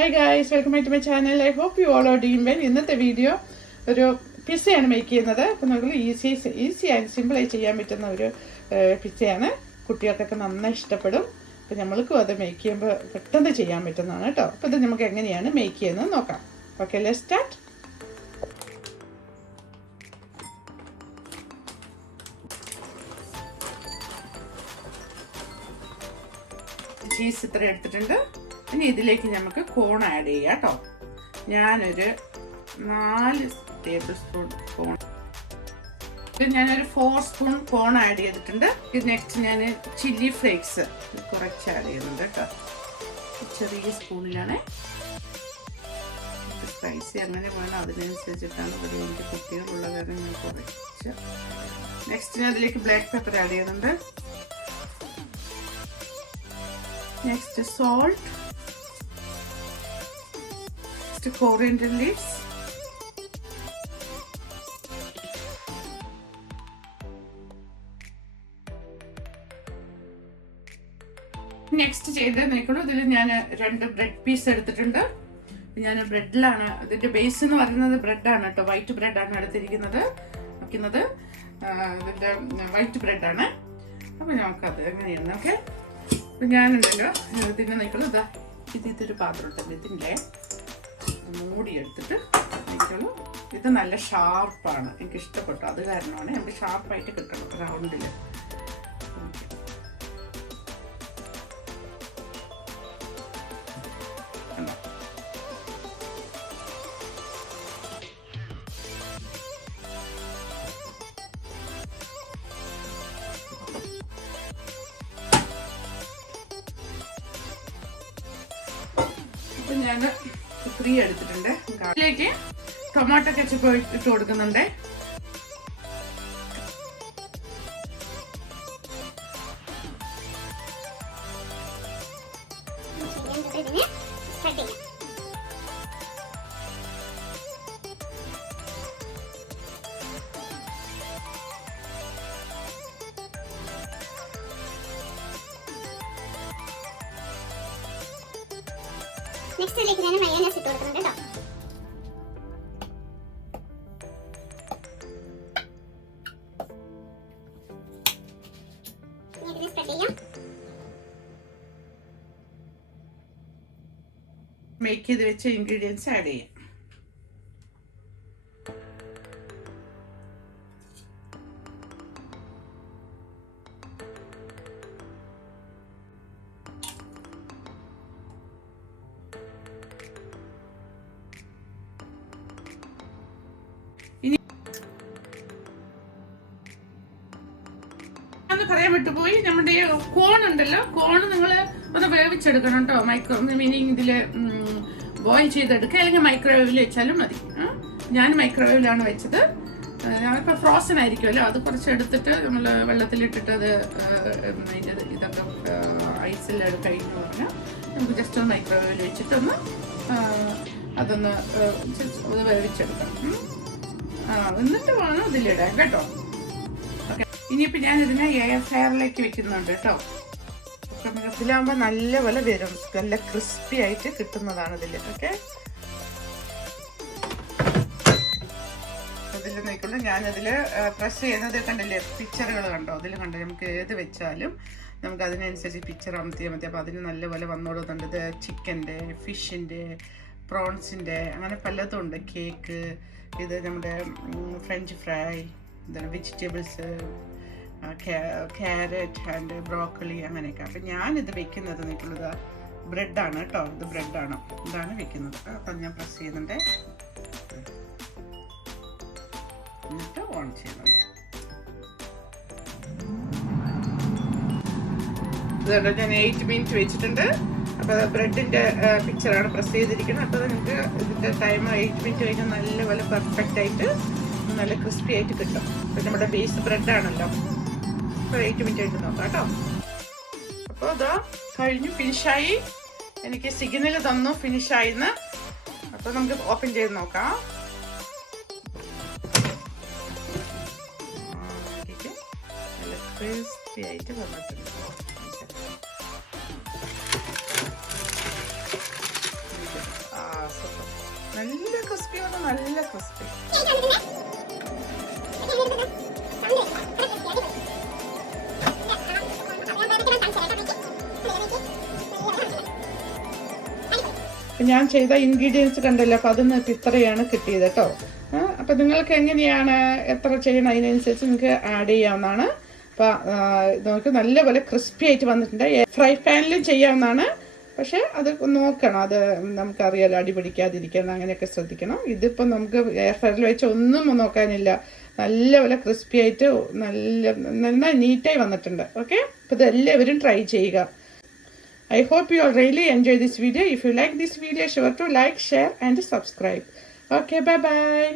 Hi guys, welcome back to my channel. I hope you all are doing well. ഇന്നത്തെ video ഒരു പിസ്സയാണ് make ചെയ്യുന്നത്. അപ്പോൾ നമുക്ക് ഈസി ആൻഡ് സിമ്പിളായി ചെയ്യാൻ പറ്റുന്ന ഒരു പിസ്സയാണ്. കുട്ടികൾക്കൊക്കെ നന്നായി ഇഷ്ടപ്പെടും. അപ്പോൾ നമ്മൾക്കും അത് മേക്ക് ചെയ്യുമ്പോൾ പെട്ടെന്ന് ചെയ്യാൻ പറ്റുന്നതാണ് കേട്ടോ. അപ്പോൾ ഇത് നമുക്ക് എങ്ങനെയാണ് മേക്ക് ചെയ്യുന്നത് നോക്കാം. Okay, let's start. ചീസ് ഇത്ര എടുത്തിട്ടുണ്ട്. ഇനി ഇതിലേക്ക് നമുക്ക് കോൺ ആഡ് ചെയ്യാം കേട്ടോ. ഞാനൊരു 4 ടേബിൾ സ്പൂൺ കോൺ, ഞാനൊരു 4 സ്പൂൺ കോൺ ആഡ് ചെയ്തിട്ടുണ്ട്. ഇത് നെക്സ്റ്റ് ഞാൻ ചില്ലി ഫ്ലേക്സ് കുറച്ച് ആഡ് ചെയ്യുന്നുണ്ട് കേട്ടോ. ചെറിയ സ്പൂണിലാണ്. സ്പൈസി അങ്ങനെ വേണം, അതിനനുസരിച്ചിട്ടാണ് ഇവിടെ എനിക്ക് കുട്ടികളുള്ള കാരണം ഞാൻ കുറച്ച്. നെക്സ്റ്റ് ഞാൻ അതിലേക്ക് ബ്ലാക്ക് പെപ്പർ ആഡ് ചെയ്യുന്നുണ്ട്. Next salt, coriander leaves, next ചെയ്തെന്നേക്കുള്ളൂ. ഇതിൽ ഞാൻ 2 ബ്രെഡ് പീസ് എടുത്തിട്ടുണ്ട്. ഞാൻ ബ്രെഡിലാണ്, ഇതിന്റെ ബേസ് എന്ന് പറയുന്നത് ബ്രെഡാണ് കേട്ടോ. വൈറ്റ് ബ്രെഡാണ് എടുത്തിരിക്കുന്നത്. ഇതിന്റെ വൈറ്റ് ബ്രെഡാണ്. അപ്പൊ നമുക്കത് എങ്ങനെയാണ്. ഓക്കെ, അപ്പൊ ഞാനുണ്ടല്ലോ ഇതിനെ നിൽക്കുള്ളൂ. ഇതൊരു പാത്രം ഉണ്ടല്ലോ, ഇതിൻ്റെ മൂടി എടുത്തിട്ട് നിൽക്കുള്ളൂ. ഇത് നല്ല ഷാർപ്പാണ്, എനിക്ക് ഇഷ്ടപ്പെട്ടു. അത് കാരണമാണ് നമുക്ക് ഷാർപ്പായിട്ട് കിട്ടണം റൗണ്ടിൽ. അപ്പൊ ഞാൻ 3 എടുത്തിട്ടുണ്ട്. ഇതിലേക്ക് ടൊമാറ്റോ കെച്ചപ്പ് ഇട്ട് കൊടുക്കുന്നുണ്ട്. നെക്സ്റ്റ് ഇതിലേക്ക് ഞാൻ മയോണൈസ് ഇട്ട് കൊടുക്കുന്നുണ്ട് കേട്ടോ. ഇതിനെ സ്പ്രെഡ് ചെയ്യാം. മേക്ക് ചെയ്ത് വെച്ച ഇൻഗ്രീഡിയൻസ് ആഡ് ചെയ്യാം. പറയാൻ വിട്ടുപോയി, നമ്മുടെ കോൺ ഉണ്ടല്ലോ, കോൺ നിങ്ങൾ ഒന്ന് വേവിച്ചെടുക്കണം കേട്ടോ. മീനിങ് ഇതിൽ ബോയിൽ ചെയ്തെടുക്കുക, അല്ലെങ്കിൽ മൈക്രോവേവിൽ വെച്ചാലും മതി. ഞാൻ മൈക്രോവേവിലാണ് വെച്ചത്. ഇപ്പം ഫ്രോസൺ ആയിരിക്കുമല്ലോ, അത് കുറച്ച് എടുത്തിട്ട് നമ്മൾ വെള്ളത്തിലിട്ടിട്ട് അത് ഇതൊക്കെ ഐസിൽ കഴിഞ്ഞു പറഞ്ഞാൽ നമുക്ക് ജസ്റ്റ് ഒന്ന് മൈക്രോവേവിൽ വെച്ചിട്ടൊന്ന് അതൊന്ന് വേവിച്ചെടുക്കണം. എന്നിട്ട് വേണം ഇതിലിടാൻ കേട്ടോ. ഇനിയിപ്പോ ഞാൻ ഇതിനെ എയർ ഫ്രയറിലേക്ക് വെക്കുന്നുണ്ട് കേട്ടോ. ഇതിലാകുമ്പോ നല്ലപോലെ വരും, നല്ല ക്രിസ്പി ആയിട്ട് കിട്ടുന്നതാണ് ഇതിൽ. ഓക്കെ, ഇതിൽ നോക്കുള്ളൂ. ഞാനതില് പ്രസ് ചെയ്യുന്നത് കണ്ടില്ലേ, പിക്ചറുകൾ കണ്ടോ, അതിൽ കണ്ടോ. നമുക്ക് ഏത് വെച്ചാലും നമുക്ക് അതിനനുസരിച്ച് പിക്ചർ അമർത്തിയാൽ മതി. അപ്പോൾ അതിന് നല്ലപോലെ വന്നോടുന്നുണ്ട്. ഇത് ചിക്കൻ്റെ, ഫിഷിൻ്റെ, പ്രോൺസിൻ്റെ, അങ്ങനെ പലതും ഉണ്ട്. കേക്ക്, ഇത് നമ്മുടെ ഫ്രഞ്ച് ഫ്രൈ, ഇതാണ് വെജിറ്റബിൾസ്, ക്യാരറ്റ് ആൻഡ് ബ്രോക്കലി, അങ്ങനെയൊക്കെ. അപ്പം ഞാനിത് വെക്കുന്നത് നിൽക്കുന്നത് ബ്രെഡാണ് കേട്ടോ. ഇത് ബ്രെഡാണ്, ഇതാണ് വെക്കുന്നത്. അപ്പം ഞാൻ പ്രസ് ചെയ്യുന്നുണ്ട്, എന്നിട്ട് ഓൺ ചെയ്യുന്നുണ്ട്. ഇതുകൊണ്ട് ഞാൻ 8 മിനിറ്റ് വെച്ചിട്ടുണ്ട്. അപ്പോൾ ബ്രെഡിൻ്റെ പിക്ചറാണ് പ്രസ് ചെയ്തിരിക്കുന്നത്. അപ്പോൾ നിങ്ങൾക്ക് ഇതിൻ്റെ ടൈം 8 മിനിറ്റ് കഴിഞ്ഞാൽ നല്ലപോലെ പെർഫെക്റ്റ് ആയിട്ട് നല്ല ക്രിസ്പി ആയിട്ട് കിട്ടും. അപ്പം നമ്മുടെ ബേസ് ബ്രെഡാണല്ലോ. അപ്പോൾ 8 മിനിറ്റ് ആയിട്ട് നോക്കാം കേട്ടോ. അപ്പോൾ ഇതാ കഴിഞ്ഞു, ഫിനിഷായി. എനിക്ക് സിഗ്നൽ തന്നു ഫിനിഷായിന്ന്. അപ്പോൾ നമുക്ക് ഓപ്പൺ ചെയ്ത് നോക്കാം. നല്ല ക്രിസ്പി ആയിട്ട് വന്നിട്ടുണ്ട്. നല്ല ക്രിസ്പി. ഞാൻ ചെയ്ത ഇൻഗ്രീഡിയൻസ് കണ്ടല്ലോ, അപ്പൊ അതിൽ നിന്ന് ഇത്രയാണ് കിട്ടിയത് കേട്ടോ. അപ്പൊ നിങ്ങൾക്ക് എങ്ങനെയാണ് എത്ര ചെയ്യണം അതിനനുസരിച്ച് നിങ്ങൾക്ക് ആഡ് ചെയ്യാവുന്നതാണ്. അപ്പൊ നമുക്ക് നല്ലപോലെ ക്രിസ്പി ആയിട്ട് വന്നിട്ടുണ്ട്. ഫ്രൈ പാനിലും ചെയ്യാവുന്നതാണ്, പക്ഷെ അത് നോക്കണം, അത് നമുക്കറിയാലോ അടി പിടിക്കാതിരിക്കണം, അങ്ങനെയൊക്കെ ശ്രദ്ധിക്കണം. ഇതിപ്പോൾ നമുക്ക് എയർ ഫ്രയറിൽ വെച്ച് ഒന്നും നോക്കാനില്ല, നല്ലപോലെ ക്രിസ്പി ആയിട്ട് നന്നായി നീറ്റായി വന്നിട്ടുണ്ട്. ഓക്കെ, അപ്പോൾ ഇത് എല്ലാവരും ട്രൈ ചെയ്യുക. I hope you all really enjoy this video. If you like this video, sure to like, share and subscribe. Okay, bye bye.